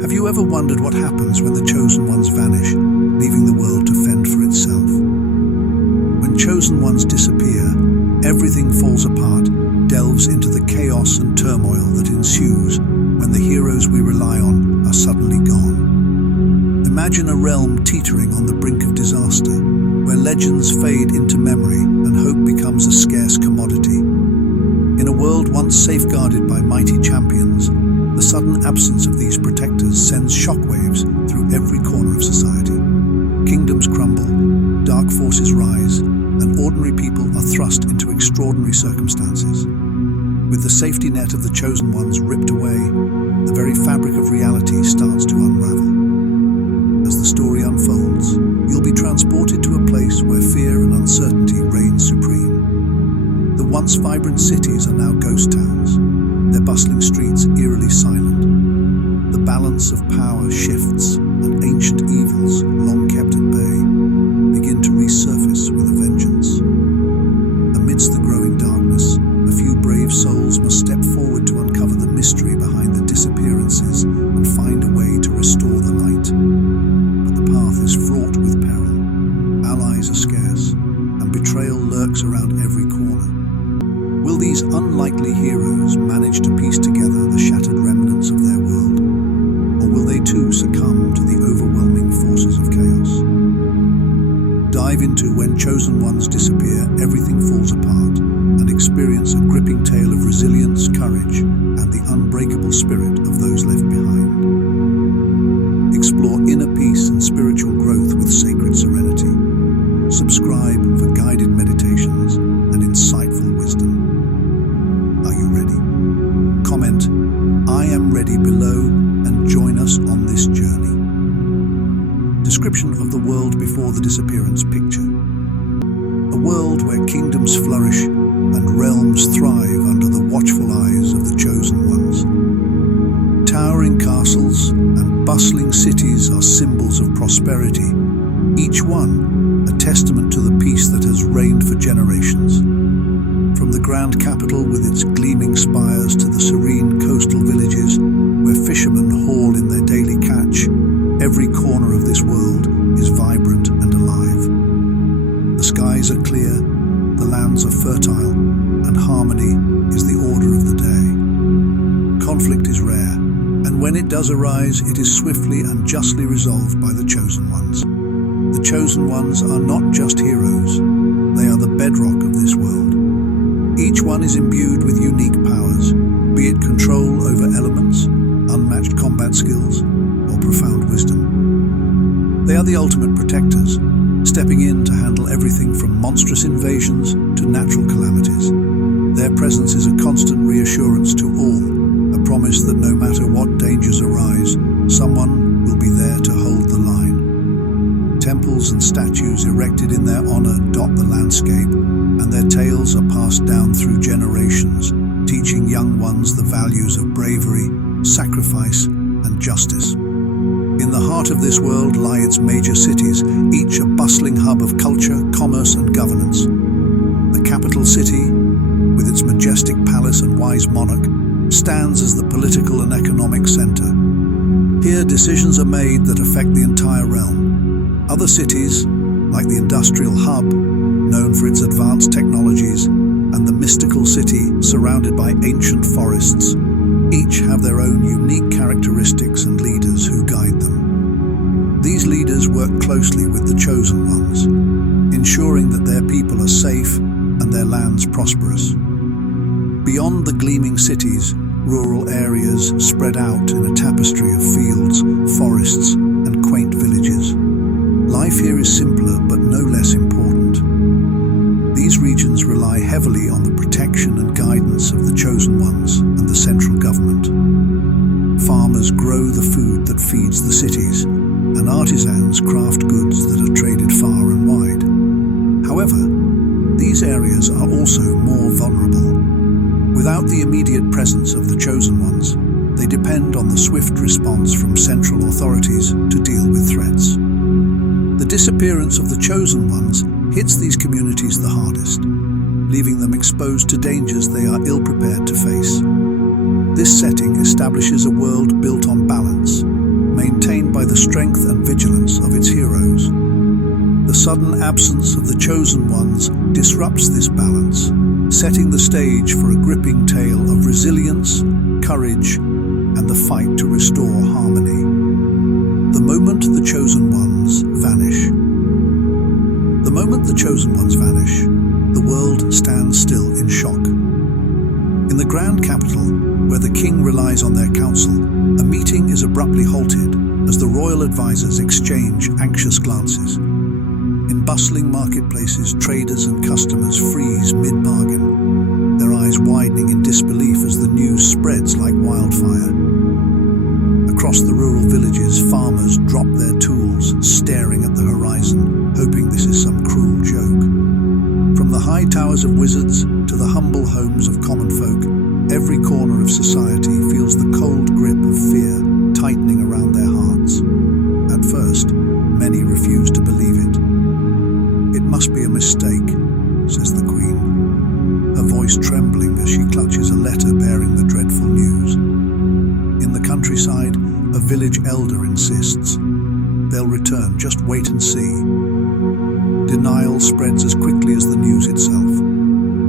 Have you ever wondered what happens when the chosen ones vanish, leaving the world to fend for itself? When chosen ones disappear, everything falls apart, delves into the chaos and turmoil that ensues when the heroes we rely on are suddenly gone. Imagine a realm teetering on the brink of disaster, where legends fade into memory and hope becomes a scarce commodity. In a world once safeguarded by mighty champions, the sudden absence of these protectors sends shockwaves through every corner of society. Kingdoms crumble, dark forces rise, and ordinary people are thrust into extraordinary circumstances. With the safety net of the chosen ones ripped away, the very fabric of reality starts to unravel. As the story unfolds, you'll be transported to a place where fear and uncertainty reign supreme. The once vibrant cities are now ghost towns, their bustling streets eerily silent. The balance of power shifts, and ancient evils, long kept at bay, begin to resurface with a vengeance. Amidst the growing darkness, a few brave souls must step forward to uncover the mystery behind the disappearances and find a way to restore the light. But the path is fraught with peril. Allies are scarce, and betrayal lurks around every corner. Will these unlikely heroes manage to piece together the shattered remnants of their world? Or will they too succumb to the overwhelming forces of chaos? Dive into When Chosen Ones Disappear, Everything Falls Apart, and experience a gripping tale of resilience, courage, and the unbreakable spirit of those left behind. Explore inner peace and spiritual growth with Sacred Serenity. Subscribe for guided meditations and insightful wisdom. Are you ready? Comment, "I am ready" below and join us on this journey. Description of the world before the disappearance picture. A world where kingdoms flourish and realms thrive under the watchful eyes of the chosen ones. Towering castles and bustling cities are symbols of prosperity, each one a testament to the peace that has reigned for generations. From the grand capital with its gleaming spires to the serene coastal villages where fishermen haul in their daily catch, every corner of this world is vibrant and alive. The skies are clear, the lands are fertile, and harmony is the order of the day. Conflict is rare, and when it does arise, it is swiftly and justly resolved by the chosen ones. The chosen ones are not just heroes, they are the bedrock of this world. Each one is imbued with unique powers, be it control over elements, unmatched combat skills, or profound wisdom. They are the ultimate protectors, stepping in to handle everything from monstrous invasions to natural calamities. Their presence is a constant reassurance to all, a promise that no matter what dangers arise, someone will be there to hold the line. Temples and statues erected in their honor dot the landscape, and their tales are passed down through generations, teaching young ones the values of bravery, sacrifice, and justice. In the heart of this world lie its major cities, each a bustling hub of culture, commerce, and governance. The capital city, with its majestic palace and wise monarch, stands as the political and economic center. Here decisions are made that affect the entire realm. Other cities, like the industrial hub, known for its advanced technologies, and the mystical city surrounded by ancient forests, each have their own unique characteristics and leaders who guide them. These leaders work closely with the chosen ones, ensuring that their people are safe and their lands prosperous. Beyond the gleaming cities, rural areas spread out in a tapestry of fields, forests, and quaint villages. Life here is simpler but no less important. These regions rely heavily on the protection and guidance of the chosen ones and the central government. Farmers grow the food that feeds the cities, and artisans craft goods that are traded far and wide. However, these areas are also more vulnerable. Without the immediate presence of the chosen ones, they depend on the swift response from central authorities to deal with threats. The disappearance of the chosen ones hits these communities the hardest, leaving them exposed to dangers they are ill-prepared to face. This setting establishes a world built on balance, strength and vigilance of its heroes. The sudden absence of the chosen ones disrupts this balance, setting the stage for a gripping tale of resilience, courage, and the fight to restore harmony. The moment the chosen ones vanish. The moment the chosen ones vanish, the world stands still in shock. In the grand capital, where the king relies on their counsel, a meeting is abruptly halted as the royal advisors exchange anxious glances. In bustling marketplaces, traders and customers freeze mid-bargain, their eyes widening in disbelief as the news spreads like wildfire. Across the rural villages, farmers drop their tools, staring at the horizon, hoping this is some cruel joke. From the high towers of wizards to the humble homes of common folk, every corner of society feels the cold grip of fear tightening around their hearts. At first, many refuse to believe it. "It must be a mistake," says the Queen, her voice trembling as she clutches a letter bearing the dreadful news. In the countryside, a village elder insists. They'll return, just wait and see. Denial spreads as quickly as the news itself.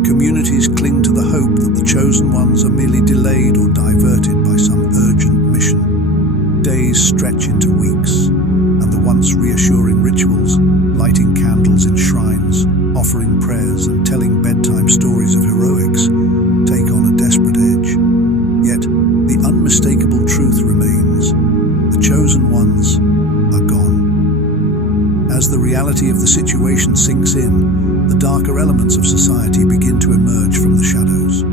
Communities cling to the hope that the chosen ones are merely delayed or diverted by some urgent mission. Days stretch into weeks, and the once reassuring rituals, lighting candles in shrines, offering prayers and telling bedtime stories of heroics, take on a desperate edge. Yet, the unmistakable truth remains. The chosen ones are gone. As the reality of the situation sinks in, the darker elements of society begin to emerge from the shadows.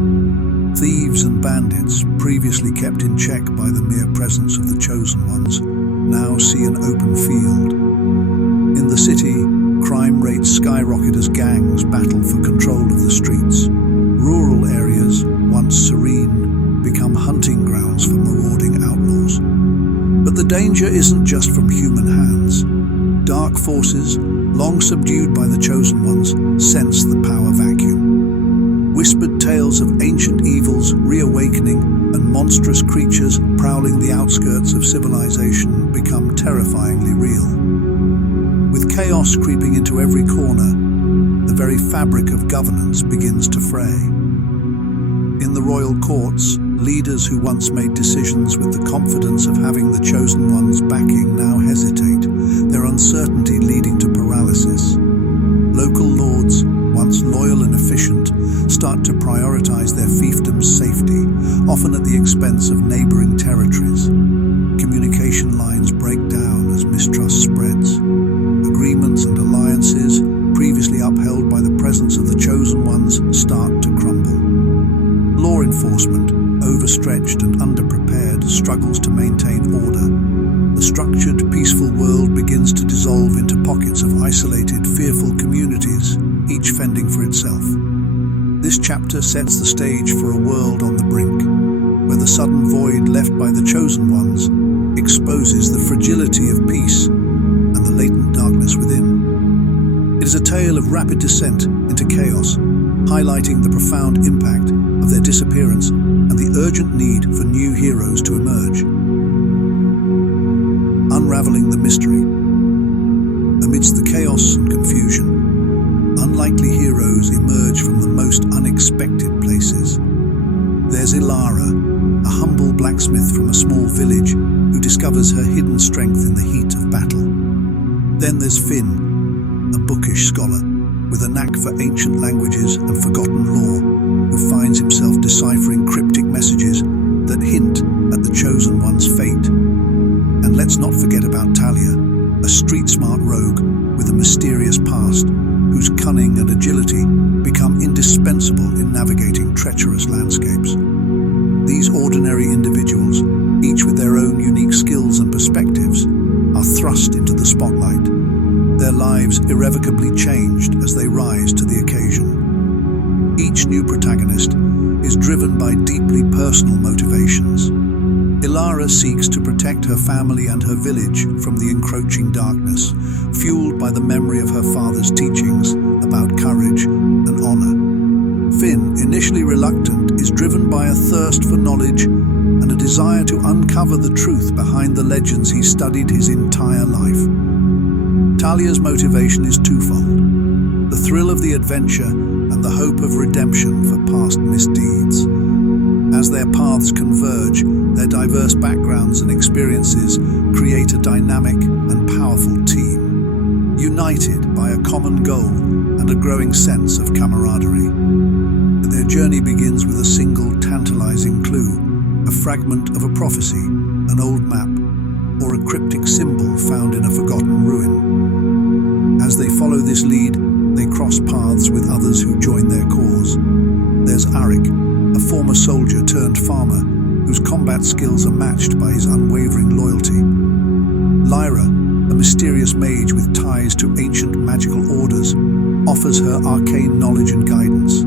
Thieves and bandits, previously kept in check by the mere presence of the chosen ones, now see an open field. In the city, crime rates skyrocket as gangs battle for control of the streets. Rural areas, once serene, become hunting grounds for marauding outlaws. But the danger isn't just from human hands. Dark forces, long subdued by the chosen ones, sense the power vacuum. Whispered tales of ancient evils reawakening and monstrous creatures prowling the outskirts of civilization become terrifyingly real. With chaos creeping into every corner, the very fabric of governance begins to fray. In the royal courts, leaders who once made decisions with the confidence of having the chosen one's backing now hesitate, their uncertainty leading to paralysis. Local lords, once loyal and efficient, start to prioritize their fiefdom's safety, often at the expense of neighboring territories. Communication lines break down as mistrust spreads. Agreements and alliances, previously upheld by the presence of the chosen ones, start to crumble. Law enforcement, overstretched and underprepared, struggles to maintain order. The structured, peaceful world begins to dissolve into pockets of isolated, fearful communities, each fending for itself. This chapter sets the stage for a world on the brink, where the sudden void left by the chosen ones exposes the fragility of peace and the latent darkness within. It is a tale of rapid descent into chaos, highlighting the profound impact of their disappearance and the urgent need for new heroes to emerge. Unraveling the mystery. Amidst the chaos and confusion, unlikely heroes emerge from the most unexpected places. There's Ilara, a humble blacksmith from a small village who discovers her hidden strength in the heat of battle. Then there's Finn, a bookish scholar with a knack for ancient languages and forgotten lore, who finds himself deciphering cryptic messages that hint at the chosen one's fate. And let's not forget about Talia, a street-smart rogue with a mysterious past, whose cunning and agility become indispensable in navigating treacherous landscapes. These ordinary individuals, each with their own unique skills and perspectives, are thrust into the spotlight, their lives irrevocably changed as they rise to the occasion. Each new protagonist is driven by deeply personal motivations. Ilara seeks to protect her family and her village from the encroaching darkness, fueled by the memory of her father's teachings about courage and honor. Finn, initially reluctant, is driven by a thirst for knowledge and and a desire to uncover the truth behind the legends he studied his entire life. Talia's motivation is twofold: the thrill of the adventure and the hope of redemption for past misdeeds. As their paths converge, their diverse backgrounds and experiences create a dynamic and powerful team, united by a common goal and a growing sense of camaraderie. Their journey begins with a single tantalizing clue, a fragment of a prophecy, an old map, or a cryptic symbol found in a forgotten ruin. As they follow this lead, they cross paths with others who join their cause. There's Arik, a former soldier turned farmer, whose combat skills are matched by his unwavering loyalty. Lyra, a mysterious mage with ties to ancient magical orders, offers her arcane knowledge and guidance.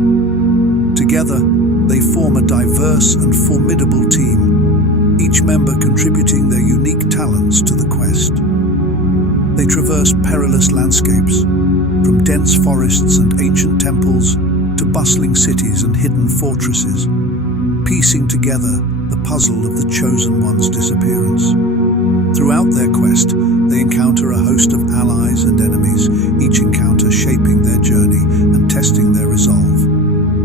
Together, they form a diverse and formidable team, each member contributing their unique talents to the quest. They traverse perilous landscapes, from dense forests and ancient temples to bustling cities and hidden fortresses, piecing together the puzzle of the Chosen One's disappearance. Throughout their quest, they encounter a host of allies and enemies, each encounter shaping their journey and testing their resolve.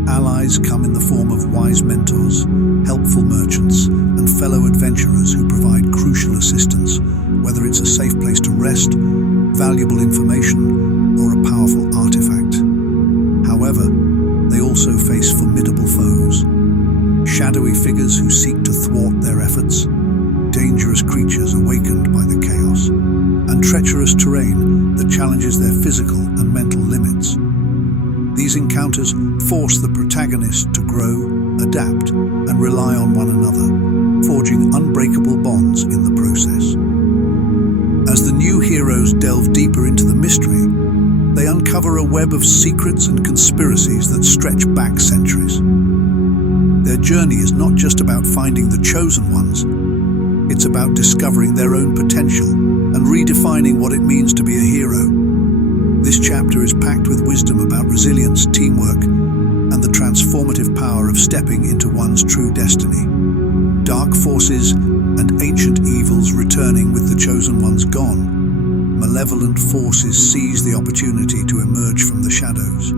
Allies come in the form of wise mentors, helpful merchants, and fellow adventurers who provide crucial assistance, whether it's a safe place to rest, valuable information, or a powerful artifact. However, they also face formidable foes, shadowy figures who seek to thwart their efforts, dangerous creatures awakened by the chaos, and treacherous terrain that challenges their physical and mental limits. These encounters force the protagonist to grow, adapt, and rely on one another, forging unbreakable bonds in the process. As the new heroes delve deeper into the mystery, they uncover a web of secrets and conspiracies that stretch back centuries. Their journey is not just about finding the chosen ones, it's about discovering their own potential and redefining what it means to be a hero. This chapter is packed with wisdom about resilience, teamwork, and the transformative power of stepping into one's true destiny. Dark forces and ancient evils returning with the chosen ones gone, malevolent forces seize the opportunity to emerge from the shadows.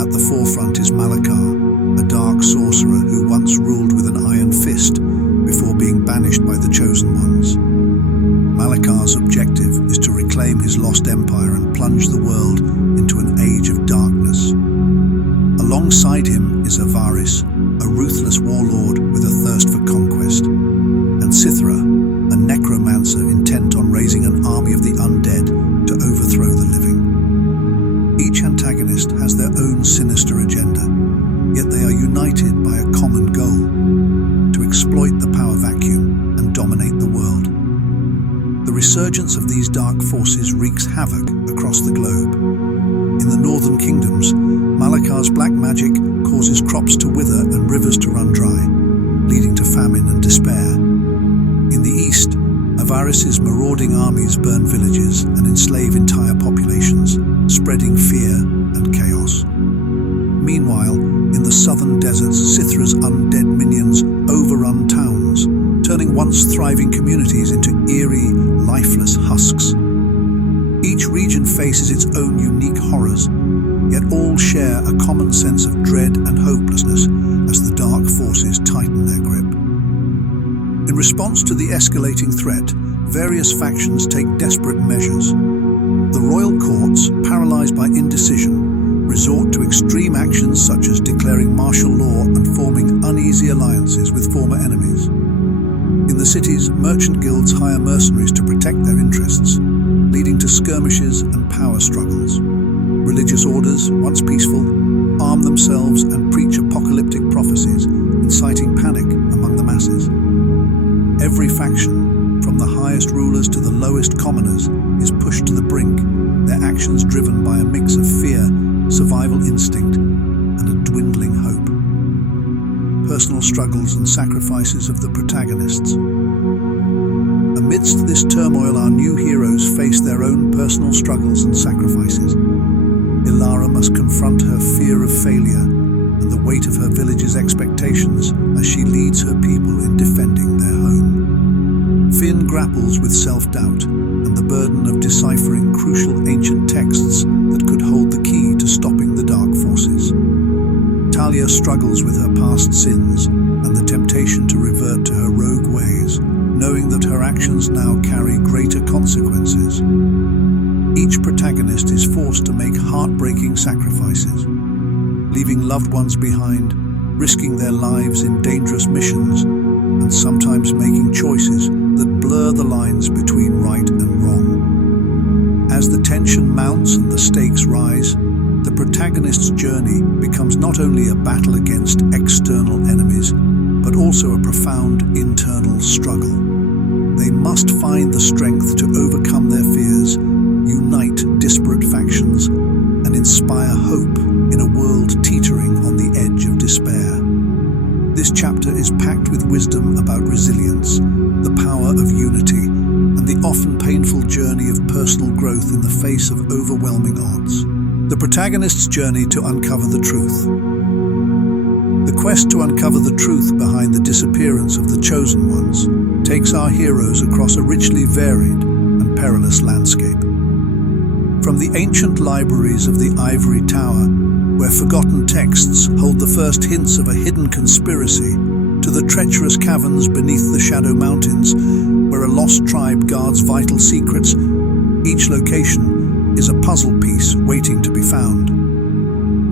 At the forefront is Malakar, a dark sorcerer who once ruled with an iron fist before being banished by the chosen ones. Malakar's objective is to reclaim his lost empire and plunge the world into an age of darkness. Alongside him is Avaris, a ruthless warlord with a thirst for conquest, and Sithra, a necromancer intent on raising an army of the undead to overthrow the living. Each antagonist has their own sinister agenda, yet they are united by a common goal: to exploit the power vacuum and dominate the world. The resurgence of these dark forces wreaks havoc across the globe. In the northern kingdoms, Malakar's black magic causes crops to wither and rivers to run dry, leading to famine and despair. In the east, Avaris's marauding armies burn villages and enslave entire populations, spreading fear and chaos. Meanwhile, in the southern deserts, Sithra's undead minions overrun towns, turning once thriving communities into eerie, lifeless husks. Each region faces its own unique horrors, yet all share a common sense of dread and hopelessness as the dark forces tighten their grip. In response to the escalating threat, various factions take desperate measures. The royal courts, paralyzed by indecision, resort to extreme actions such as declaring martial law and forming uneasy alliances with former enemies. In the cities, merchant guilds hire mercenaries to protect their interests, leading to skirmishes and power struggles. Religious orders, once peaceful, arm themselves and preach apocalyptic prophecies, inciting panic among the masses. Every faction, from the highest rulers to the lowest commoners, is pushed to the brink, their actions driven by a mix of fear, survival instinct, and a dwindling hope. Personal struggles and sacrifices of the protagonists. Amidst this turmoil, our new heroes face their own personal struggles and sacrifices. Ilara must confront her fear of failure, and the weight of her village's expectations as she leads her people in defending their home. Finn grapples with self-doubt and the burden of deciphering crucial ancient texts that could hold the key to stopping the dark forces. Talia struggles with her past sins and the temptation to revert to her rogue ways, knowing that her actions now carry greater consequences. Each protagonist is forced to make heartbreaking sacrifices, leaving loved ones behind, risking their lives in dangerous missions, and sometimes making choices that blur the lines between right and wrong. As the tension mounts and the stakes rise, the protagonist's journey becomes not only a battle against external enemies, but also a profound internal struggle. They must find the strength to overcome their fears, unite disparate factions, and inspire hope in a world teetering on the edge of despair. This chapter is packed with wisdom about resilience, the power of unity, and the often painful journey of personal growth in the face of overwhelming odds. The protagonist's journey to uncover the truth. The quest to uncover the truth behind the disappearance of the chosen ones takes our heroes across a richly varied and perilous landscape. From the ancient libraries of the Ivory Tower, where forgotten texts hold the first hints of a hidden conspiracy, to the treacherous caverns beneath the Shadow Mountains, where a lost tribe guards vital secrets, each location is a puzzle piece waiting to be found.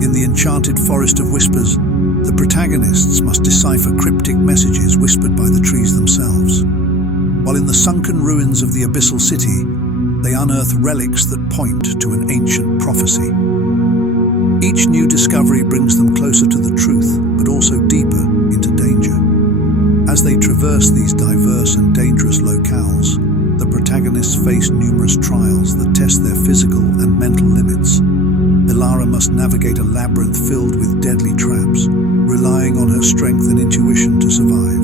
In the enchanted Forest of Whispers, the protagonists must decipher cryptic messages whispered by the trees themselves. While in the sunken ruins of the Abyssal City, they unearth relics that point to an ancient prophecy. Each new discovery brings them closer to the truth, but also deeper into danger. As they traverse these diverse and dangerous locales, the protagonists face numerous trials that test their physical and mental limits. Ilara must navigate a labyrinth filled with deadly traps, relying on her strength and intuition to survive.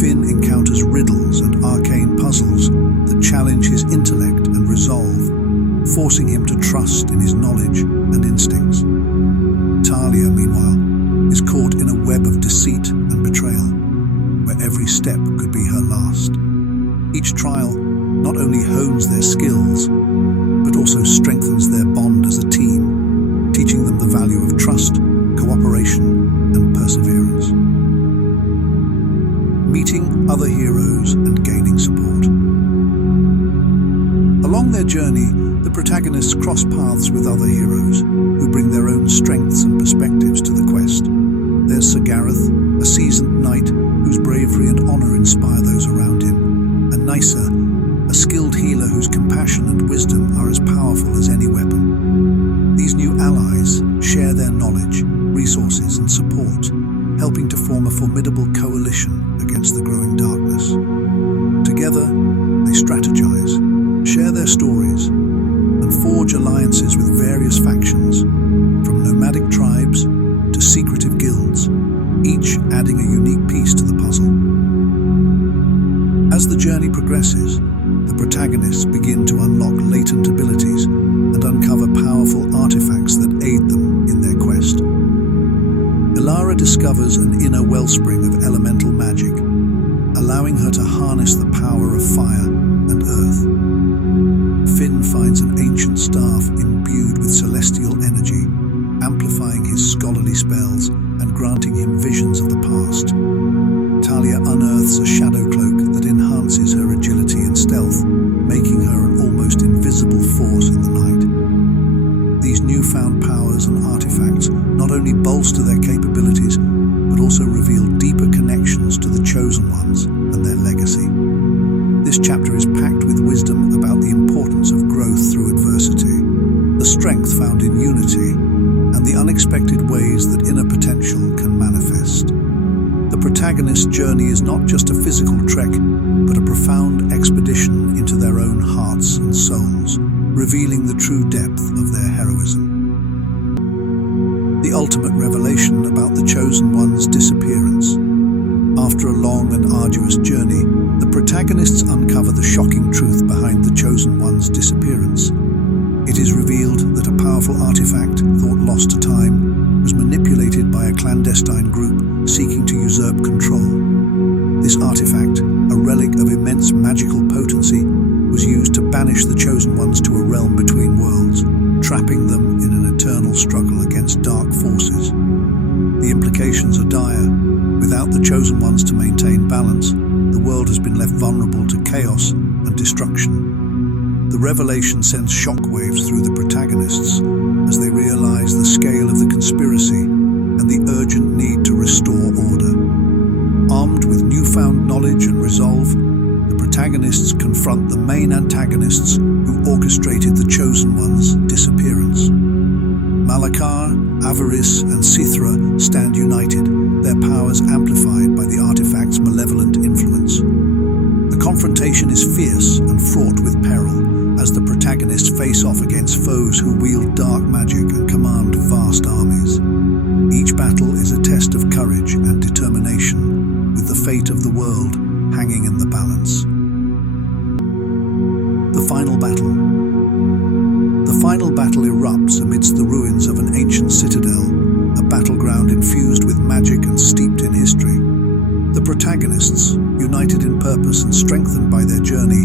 Finn encounters riddles and arcane puzzles that challenge his intellect and resolve, forcing him to trust in his knowledge and instincts. Talia, meanwhile, is caught in a web of deceit and betrayal, where every step could be her last. Each trial not only hones their skills, but also strengthens their bond as a team, teaching them the value of trust, cooperation, and perseverance. Meeting other heroes and gaining support. Along their journey, the protagonists cross paths with other heroes who bring their own strengths and perspectives to the quest. There's Sir Gareth, a seasoned knight whose bravery and honor inspire those around him, and Nysa, a skilled healer whose compassion and wisdom are as powerful as any weapon. These new allies share their knowledge, resources, and support, helping to form a formidable coalition against the growing darkness. Together, they strategize, share their stories, and forge alliances with various factions, from nomadic tribes to secretive guilds, each adding a unique piece to the puzzle. As the journey progresses, the protagonists begin to unlock latent abilities and uncover powerful artifacts that aid them in their quest. Ilara discovers an inner wellspring of elemental magic, allowing her to harness the power of fire and earth. Finn finds an ancient staff imbued with celestial energy, amplifying his scholarly spells and granting him visions of the past. Talia unearths a shadow cloak that enhances her agility and stealth, making her an almost invisible force in the night. These newfound powers and artifacts not only bolster their capabilities, but also reveal deeper connections to the chosen ones and their legacy. This chapter is packed with wisdom about the importance of growth through adversity, the strength found in unity, and the unexpected ways that inner potential can manifest. The protagonist's journey is not just a physical trek, but a profound expedition into their own hearts and souls, revealing the true depth of their heroism. The ultimate revelation about the chosen one's disappearance. After a long and arduous journey, the protagonists uncover the shocking truth behind the chosen one's disappearance. It is revealed that a powerful artifact, thought lost to time, was manipulated by a clandestine group seeking to usurp control. This artifact, a relic of immense magical potency, was used to banish the Chosen Ones to a realm between worlds, trapping them in an eternal struggle against dark forces. The implications are dire. Without the Chosen Ones to maintain balance, the world has been left vulnerable to chaos and destruction. The revelation sends shockwaves through the protagonists as they realize the scale of the conspiracy and the urgent need to restore order. Armed with newfound knowledge and resolve, the protagonists confront the main antagonists who orchestrated the Chosen One's disappearance. Malakar, Avarice, and Sithra stand united, their powers amplified by the artifact's malevolent influence. The confrontation is fierce and fraught with peril as the protagonists face off against foes who wield dark magic and command vast armies. Each battle is a test of courage and determination, with the fate of the world hanging in the balance. The final battle. The final battle erupts amidst the ruins of an ancient citadel, a battleground infused with magic and steeped in history. The protagonists, united in purpose and strengthened by their journey,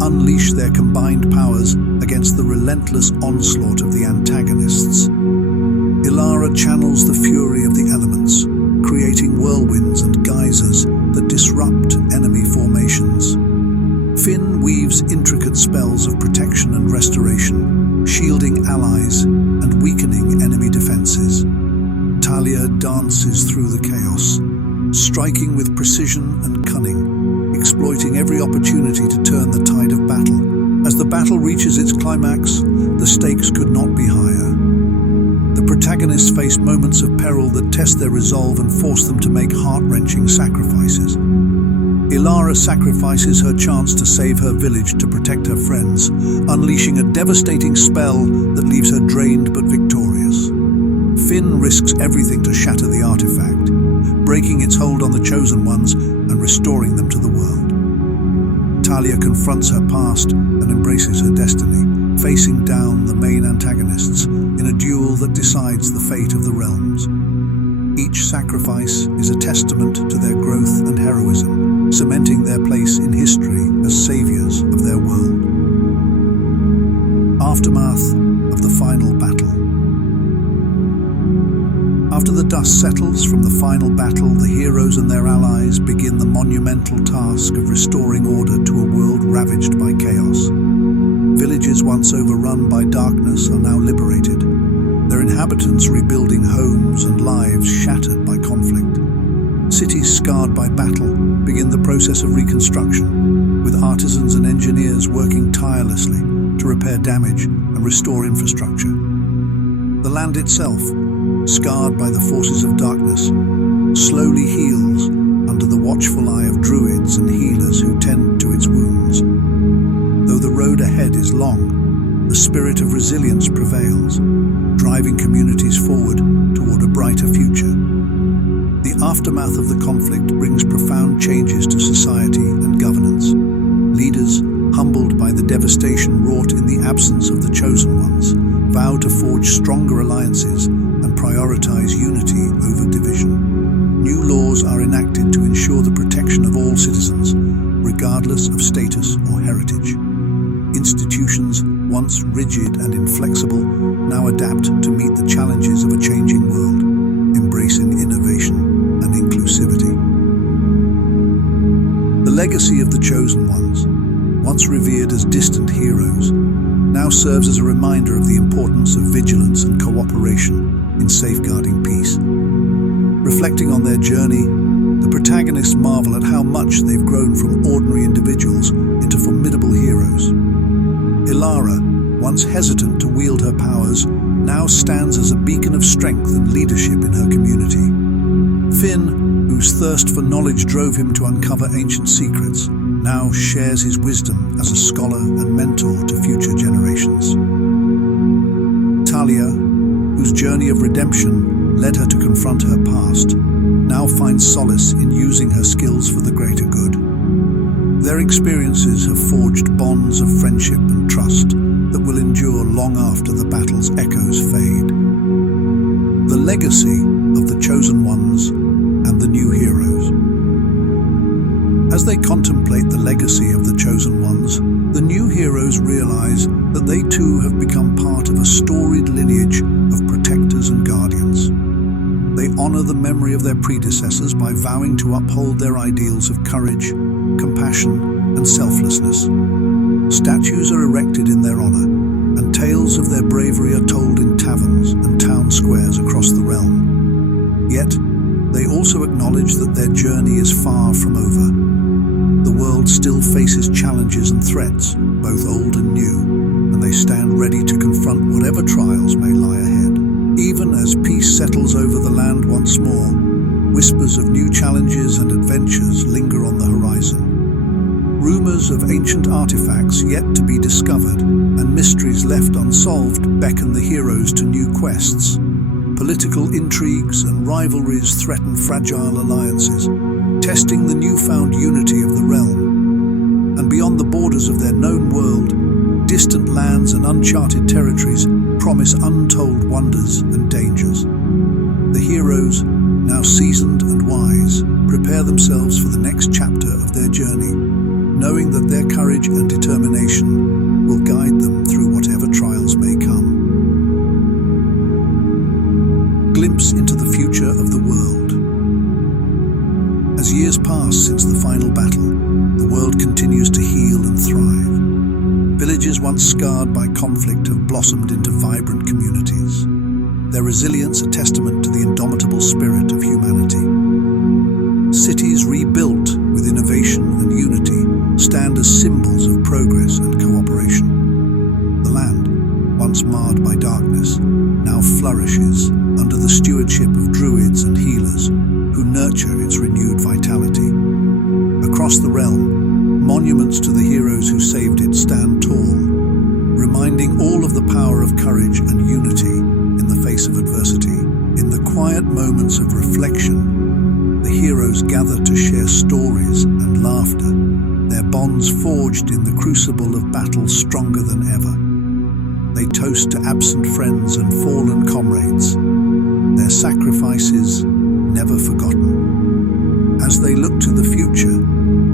unleash their combined powers against the relentless onslaught of the antagonists. Ilara channels the fury of the elements, creating whirlwinds and geysers that disrupt enemy formations. Finn weaves intricate spells of protection and restoration, shielding allies and weakening enemy defenses. Talia dances through the chaos, striking with precision and cunning, exploiting every opportunity to turn the tide of battle. As the battle reaches its climax, the stakes could not be higher. The protagonists face moments of peril that test their resolve and force them to make heart-wrenching sacrifices. Ilara sacrifices her chance to save her village to protect her friends, unleashing a devastating spell that leaves her drained but victorious. Finn risks everything to shatter the artifact, breaking its hold on the Chosen Ones and restoring them to the world. Talia confronts her past and embraces her destiny, facing down the main antagonists in a duel that decides the fate of the realms. Each sacrifice is a testament to their growth and heroism, cementing their place in history as saviors of their world. Aftermath of the final battle. After the dust settles from the final battle, the heroes and their allies begin the monumental task of restoring order to a world ravaged by chaos. Villages once overrun by darkness are now liberated, their inhabitants rebuilding homes and lives shattered by conflict. Cities scarred by battle begin the process of reconstruction, with artisans and engineers working tirelessly to repair damage and restore infrastructure. The land itself, scarred by the forces of darkness, slowly heals under the watchful eye of druids and healers who tend to its wounds. Though the road ahead is long, the spirit of resilience prevails, driving communities forward toward a brighter future. The aftermath of the conflict brings profound changes to society and governance. Leaders, humbled by the devastation wrought in the absence of the Chosen Ones, vow to forge stronger alliances and prioritize unity over division. New laws are enacted to ensure the protection of all citizens, regardless of status or heritage. Institutions, once rigid and inflexible, now adapt to meet the challenges of a changing world, embracing innovation and inclusivity. The legacy of the Chosen Ones, once revered as distant heroes, now serves as a reminder of the importance of vigilance and cooperation in safeguarding peace. Reflecting on their journey, the protagonists marvel at how much they've grown from ordinary individuals into formidable heroes. Ilara, once hesitant to wield her powers, now stands as a beacon of strength and leadership in her community. Finn, whose thirst for knowledge drove him to uncover ancient secrets, now shares his wisdom as a scholar and mentor to future generations. Talia, whose journey of redemption led her to confront her past, now finds solace in using her skills for the greater good. Their experiences have forged bonds of friendship and trust that will endure long after the battle's echoes fade. The legacy of the chosen ones and the new heroes. As they contemplate the legacy of the chosen ones, the new heroes realize that they too have become part of a storied lineage of protectors and guardians. They honor the memory of their predecessors by vowing to uphold their ideals of courage, compassion, and selflessness. Statues are erected in their honor, and tales of their bravery are told in taverns and town squares across the realm. Yet, they also acknowledge that their journey is far from over. The world still faces challenges and threats, both old and new, and they stand ready to confront whatever trials may lie ahead. Even as peace settles over the land once more, whispers of new challenges and adventures linger on the horizon. Rumors of ancient artifacts yet to be discovered and mysteries left unsolved beckon the heroes to new quests. Political intrigues and rivalries threaten fragile alliances, testing the newfound unity of the realm. And beyond the borders of their known world, distant lands and uncharted territories promise untold wonders and dangers. The heroes, now seasoned and wise, prepare themselves for the next chapter of their journey, knowing that their courage and determination will guide them through whatever trials may come. Glimpse into the future of the world. As years pass since the final battle, the world continues to heal and thrive. Villages once scarred by conflict have blossomed into vibrant communities, their resilience a testament to the indomitable spirit of humanity. Cities rebuilt with innovation and unity stand as symbols of progress and cooperation. The land, once marred by darkness, now flourishes under the stewardship of druids and healers who nurture its renewed vitality. Across the realm, monuments to the heroes who saved it stand tall, reminding all of the power of courage and unity in the face of adversity. In the quiet moments of reflection, the heroes gather to share stories and laughter, their bonds forged in the crucible of battle stronger than ever. They toast to absent friends and fallen comrades, their sacrifices never forgotten. As they look to the future,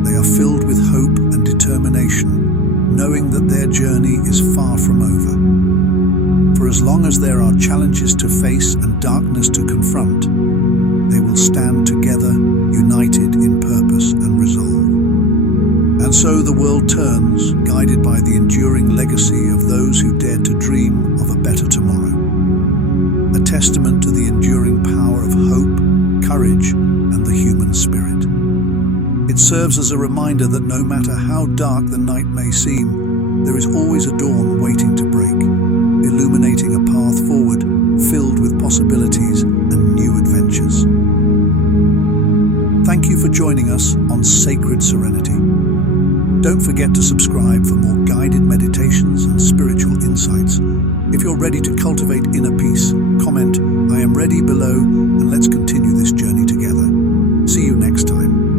they are filled with hope and determination, knowing that their journey is far from over. For as long as there are challenges to face and darkness to confront, they will stand together, united in purpose and resolve. And so the world turns, guided by the enduring legacy of those who dared to dream of a better tomorrow. A testament to the enduring power of hope, courage, and the human spirit. It serves as a reminder that no matter how dark the night may seem, there is always a dawn waiting to break, illuminating a path forward filled with possibilities and new adventures. Thank you for joining us on Sacred Serenity. Don't forget to subscribe for more guided meditations and spiritual insights. If you're ready to cultivate inner peace, comment "I am ready" below, and let's continue this journey together.